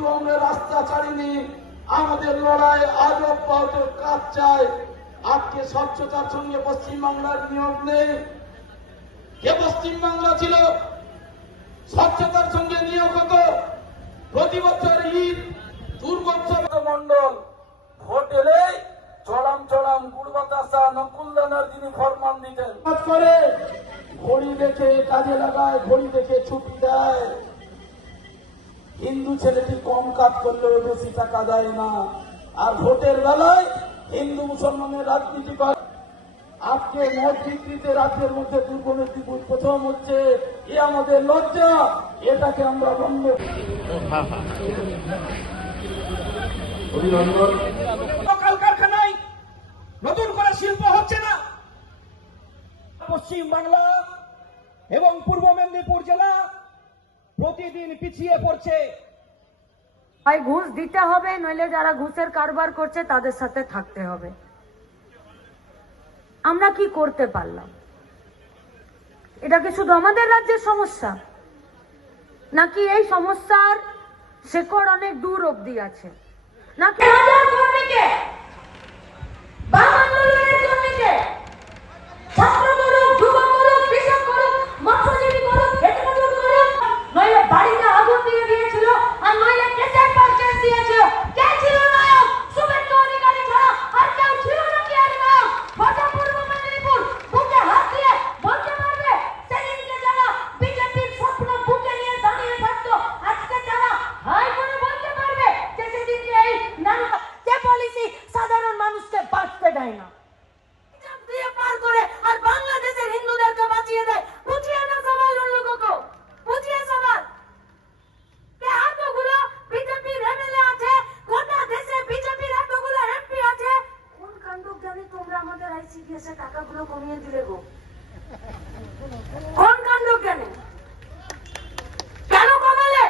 কিন্তু আমরা রাস্তা ছাড়িনি। আমাদের লড়াই আজ অব্যাহত কাজ চাই। আজকে স্বচ্ছতার সঙ্গে পশ্চিমবাংলার নিয়োগ নেই। কে পশ্চিমবাংলা ছিল, স্বচ্ছতার সঙ্গে নিয়োগ হতো। প্রতি বছর ঈদ, দুর্গোৎসব মন্ডল ভোট এলে চড়াম চড়াম গুড় বাতাসা নকুলদানার যিনি ফরমান দিতেন। করে ঘড়ি দেখে কাজে লাগায়, ঘড়ি দেখে ছুটি দেয়। হিন্দু ছেলেটি কম কাজ করলেও বেশি টাকা দেয় না। আর ভোটের বেলায় হিন্দু মুসলমানের রাজনীতি করে। আজকে বিক্রিতে রাজ্যের মধ্যে মেদিনীপুর প্রথম হচ্ছে এ আমাদের লজ্জা এটাকে আমরা বন্ধ কলকারখানায় নতুন করে শিল্প হচ্ছে না। পশ্চিম বাংলা এবং পূর্ব মেদিনীপুর জেলা প্রতিদিন পিছিয়ে পড়ছে। হয় ঘুষ দিতে হবে নইলে যারা ঘুষের কারবার করছে তাদের সাথে থাকতে হবে। আমরা কি করতে পারলাম? এটা কি শুধু আমাদের রাজ্যের সমস্যা? নাকি এই সমস্যার শেকড় অনেক দূর অব্দি আছে? নাকি হাজার কর্মীকে বাম আন্দোলনের কর্মীকে ছাত্র করুক যুবক করুক কৃষক করুক মৎস্যজীবী করুক খেটে মজুর করুক নইলে বাড়িতে আগুন দিয়ে দিয়েছিল আর নইলে কেসের পারচেস দিয়েছিল কে ছিল নায়ক শুভেন্দু অধিকারী ছাড়া আর কেউ ছিল না কি আর নায়ক গোটা পূর্ব মেদিনীপুর বুকে হাত দিয়ে বলতে পারবে সেদিনকে যারা বিজেপির স্বপ্ন বুকে নিয়ে দাঁড়িয়ে থাকতো আজকে যারা হাই করে বলতে পারবে যে সেদিনকে এই নানা যে পলিসি সাধারণ মানুষকে বাঁচতে দেয় না চাপ দিয়ে পার করে আর বাংলাদেশের হিন্দুদেরকে বাঁচিয়ে দেয় বুঝিয়ে না সবাই উন লোগোকে বুঝিয়ে সবাই কে এতগুলো বিজেপির এমএলএ আছে গোটা দেশে বিজেপির এতগুলো এমপি আছে কোন কাণ্ড জানি তোমরা আমাদের টাকাগুলো কমিয়ে দিলে গো কোন কাণ্ড কেন? কমালে?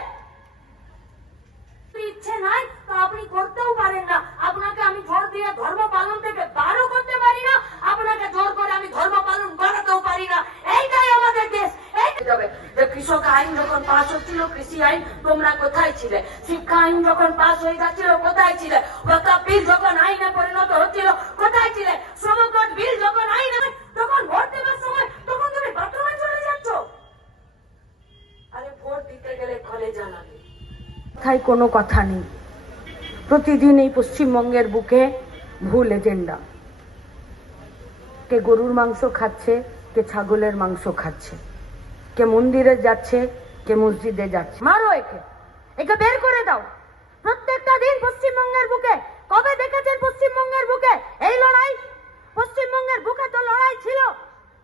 ইচ্ছে নাই তো আপনি করতেও পারেন না। আপনাকে আমি ঘর দিয়ে ধর্ম পালন থেকে বারো করতে পারি না আপনাকে জোর করে আমি ধর্ম পালন করাতেও পারি না এইটাই আমাদের দেশ এই যাবে যে কৃষক আইন যখন পাস হচ্ছিল কৃষি আইন তোমরা কোথায় ছিলে? শিক্ষা আইন যখন পাস হয়ে যাচ্ছিল, কোথায় ছিলে? বিল যখন আইনে পরিণত হচ্ছিল, কোথায় ছিলে? শ্রমকট বিল যখন আইনে তখন ভোট দেওয়ার সময় তখন তুমি বাথরুমে চলে যাচ্ছ। আরে ভোট দিতে গেলে জানাবে কথায় কোনো কথা নেই। প্রতিদিন এই পশ্চিমবঙ্গের বুকে ভুল এজেন্ডা। কে গরুর মাংস খাচ্ছে, কে ছাগলের মাংস খাচ্ছে, কে মন্দিরে যাচ্ছে কে মসজিদে যাচ্ছে। মারো একে। একে বের করে দাও। প্রত্যেকটা দিন পশ্চিমবঙ্গের বুকে, কবে দেখেছেন পশ্চিমবঙ্গের বুকে? এই লড়াই পশ্চিমবঙ্গের বুকে তো লড়াই ছিল।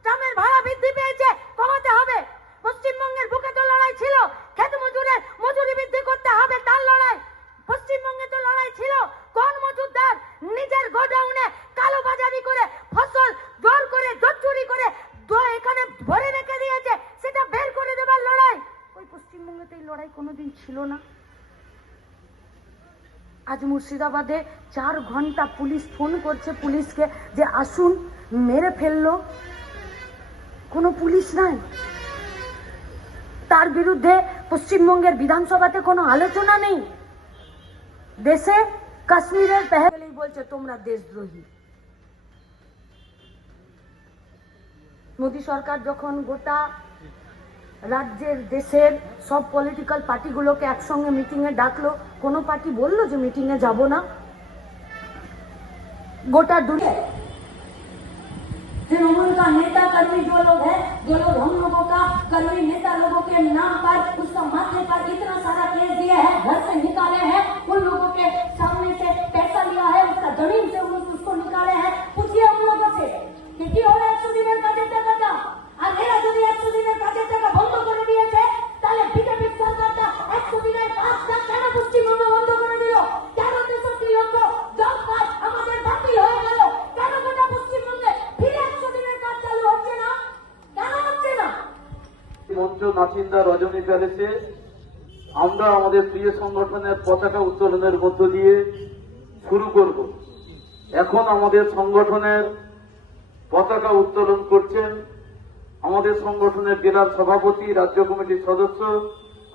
ট্রামের ভাড়া বৃদ্ধি পেয়েছে, কমাতে হবে। পশ্চিমবঙ্গের বুকে তো লড়াই ছিল। খেত মজুরের মজুরি বৃদ্ধি করতে হবে, তার লড়াই। পশ্চিমবঙ্গে তো লড়াই ছিল। কোন মজুরদার নিজের গোডাউনে কালো বাজারি করে ফসল জোর করে জোর করে দ- এখানে ভরে রেখে দিয়েছে সেটা বের করে দেবার লড়াই ওই পশ্চিমবঙ্গে তো এই লড়াই কোনোদিন ছিল না। আজ মুর্শিদাবাদে চার ঘণ্টা পুলিশ ফোন করছে পুলিশকে যে, আসুন, মেরে ফেলল। কোনো পুলিশ নাই। তার বিরুদ্ধে পশ্চিমবঙ্গের বিধানসভাতে কোনো আলোচনা নেই। দেশে কাশ্মীরের পেহেলেই বলছে, তোমরা দেশদ্রোহী। মোদী সরকার যখন গোটা রাজ্যের দেশের সব পলিটিক্যাল পার্টিগুলোকে একসঙ্গে মিটিংয়ে ডাকলো কোনো পার্টি বললো যে মিটিংয়ে যাব না গোটা দুনিয়া तृणमूल का नेता कर्मी जो लोग हैं जो लोग हम लोगों का कर्मी नेता लोगों के नाम पर उसका माथे पर इतना सारा केस दिया মঞ্চ নাচিন্দা, রজনী প্যালেসে। আমরা আমাদের প্রিয় সংগঠনের পতাকা উত্তোলনের মধ্য দিয়ে শুরু করব। এখন আমাদের সংগঠনের পতাকা উত্তোলন করছেন আমাদের সংগঠনের জেলার সভাপতি, রাজ্য কমিটির সদস্য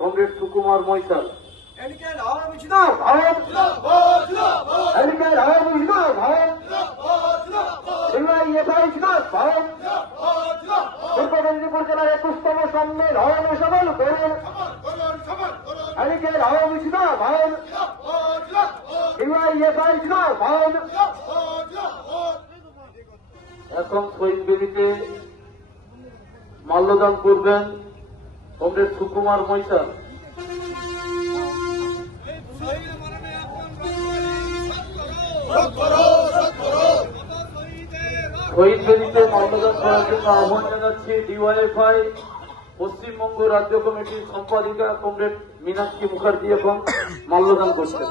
কংগ্রেস সুকুমার মৈশাল এদিকে আওয়ামী ছিল ভারত এদিকে আওয়ামী ছিল ভারত এফআই ছিল ভারত পূর্ব মেদিনীপুর জেলার একুশতম সম্মেলন সফল করুন এদিকে আওয়ামী ছিল এখন শহীদ বেদিতে মাল্যদান করবেন কমরেড সুকুমার মৈশা শহীদ বেদিতে মাল্যদান করার জন্য আহ্বান জানাচ্ছি ডিওয়াইএফআই পশ্চিমবঙ্গ রাজ্য কমিটির সম্পাদিকা কমরেড মীনাক্ষী মুখার্জি এবং মাল্যদান করছেন।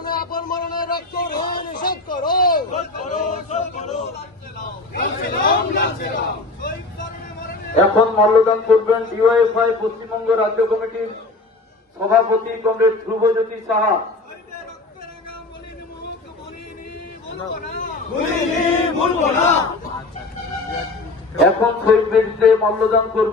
এখন মাল্যদান করবেন ডিওয়াইএফআই পশ্চিমবঙ্গ রাজ্য কমিটির সভাপতি কমরেড ধ্রুবজ্যোতি সাহা। এখন শহীদ বেদিতে মাল্যদান করবেন।